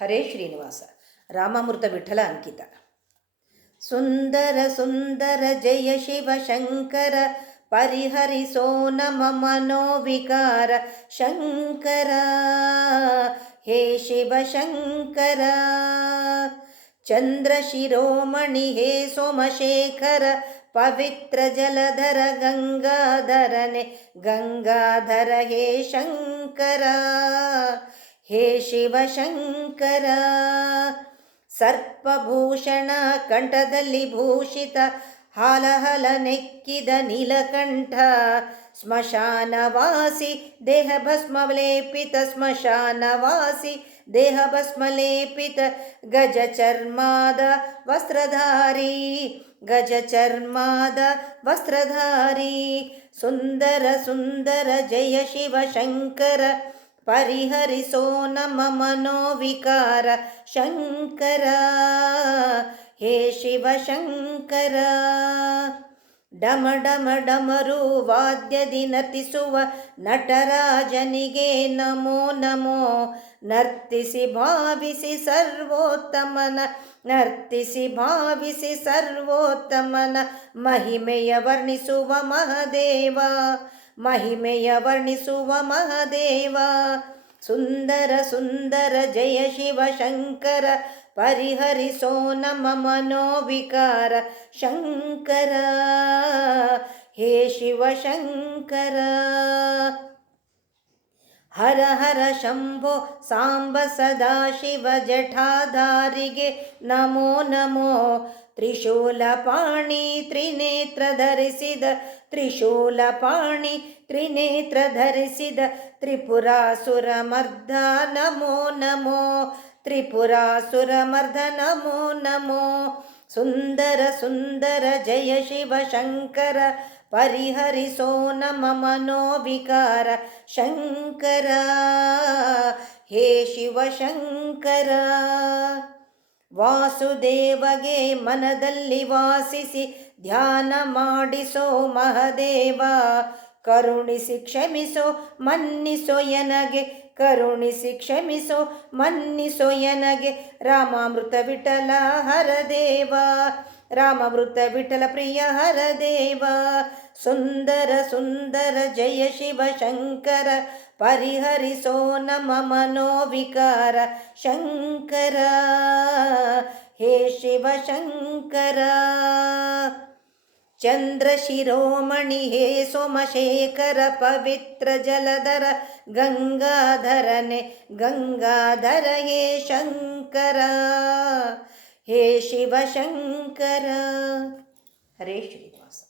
ಹರೇ ಶ್ರೀನಿವಾಸ. ರಾಮಾಮೃತ ವಿಠಲ ಅಂಕಿತ. ಸುಂದರ ಸುಂದರ ಜಯ ಶಿವ ಶಂಕರ, ಪರಿಹರಿಸೋ ನಮ ಮನೋವಿಕಾರ ಶಂಕರ. ಹೇ ಶಿವ ಶಂಕರ, ಚಂದ್ರ ಶಿರೋಮಣಿ ಹೇ ಸೋಮಶೇಖರ, ಪವಿತ್ರ ಜಲಧರ ಗಂಗಾಧರನೆ ಗಂಗಾಧರ ಹೇ ಶಂಕರ. ಹೇ ಶಿವ ಶಂಕರ, ಸರ್ಪಭೂಷಣ ಕಂಠದಲ್ಲಿ ಭೂಷಿತ, ಹಾಲಹಲ ನೆಕ್ಕಿದ ನೀಲಕಂಠ, ಸ್ಮಶಾನವಾಸಿ ದೇಹ ಭಸ್ಮಲೇಪಿತ, ಸ್ಮಶಾನವಾಸಿ ದೇಹ ಭಸ್ಮಲೇಪಿತ, ಗಜ ಚರ್ಮಾದ ವಸ್ತ್ರಧಾರಿ, ಗಜ ಚರ್ಮಾದ ವಸ್ತ್ರಧಾರಿ. ಸುಂದರ ಸುಂದರ ಜಯ ಶಿವ ಶಂಕರ, ಪರಿಹರಿಸೋ ನಮ ಮನೋವಿಕಾರ ಶಂಕರ. ಹೇ ಶಿವ ಶಂಕರ, ಡಮ ಡಮ ಡಮರು ವಾದ್ಯದಿ ನರ್ತಿಸುವ ನಟರಾಜನಿಗೆ ನಮೋ ನಮೋ. ನರ್ತಿಸಿ ಭಾವಿಸಿ ಸರ್ವೋತ್ತಮನ, ನರ್ತಿಸಿ ಭಾವಿಸಿ ಸರ್ವೋತ್ತಮನ, ಮಹಿಮೆಯ ವರ್ಣಿಸುವ ಮಹದೇವ, ಮಹಿಮೆಯ ವರ್ಣಿಸುವ ಮಹದೇವ. ಸುಂದರ ಸುಂದರ ಜಯ ಶಿವ ಶಂಕರ, ಪರಿಹರಿಸೋ ನಮ ಮನೋವಿಕಾರ ಶಂಕರ. ಹೇ ಶಿವ ಶಂಕರ, ಹರ ಹರ ಶಂಭೋ ಸಾಂಬ ಸದಾಶಿವ ಜಠಾಧಾರಿಗೆ ನಮೋ ನಮೋ. ತ್ರಿಶೂಲಪಾಣಿ ತ್ರಿನೇತ್ರ ಧರಿಸಿದ, ತ್ರಿಶೂಲಪಾಣಿ ತ್ರಿನೇತ್ರ ಧರಿಸಿದ, ತ್ರಿಪುರಾಸುರ ಮರ್ಧ ನಮೋ ನಮೋ, ತ್ರಿಪುರಾಸುರ ಮರ್ಧ ನಮೋ ನಮೋ. ಸುಂದರ ಸುಂದರ ಜಯ ಶಿವ ಶಂಕರ, ಪರಿಹರಿಸೋ ನಮ ಮನೋವಿಕಾರ ಶಂಕರ. ಹೇ ಶಿವ ಶಂಕರ, ವಾಸುದೇವಗೆ ಮನದಲ್ಲಿ ವಾಸಿಸಿ ಧ್ಯಾನ ಮಾಡಿಸೋ ಮಹದೇವ, ಕರುಣಿಸಿ ಕ್ಷಮಿಸೋ ಮನ್ನಿಸೋ ಎನಗೆ, ಕರುಣಿಸಿ ಕ್ಷಮಿಸೋ ಮನ್ನಿಸೋ ಎನಗೆ. ರಾಮಾಮೃತ ವಿಠಲ ಹರದೇವ, ರಾಮಾಮೃತ ವಿಠಲ ಪ್ರಿಯ ಹರದೇವ. ಸುಂದರ ಸುಂದರ ಜಯ ಶಿವ ಶಂಕರ, ಪರಿಹರಿಸೋ ನಮ ಮನೋವಿಕಾರ ಶಂಕರ. ಹೇ ಶಿವ ಶಂಕರ, ಚಂದ್ರ ಶಿರೋಮಣಿ ಹೇ ಸೋಮಶೇಖರ, ಪವಿತ್ರ ಜಲಧರ ಗಂಗಾಧರನೆ ಗಂಗಾಧರ ಹೇ ಶಂಕರ. ಹೇ ಶಿವ ಶಂಕರ. ಹರೇ ಶ್ರೀನಿವಾಸ.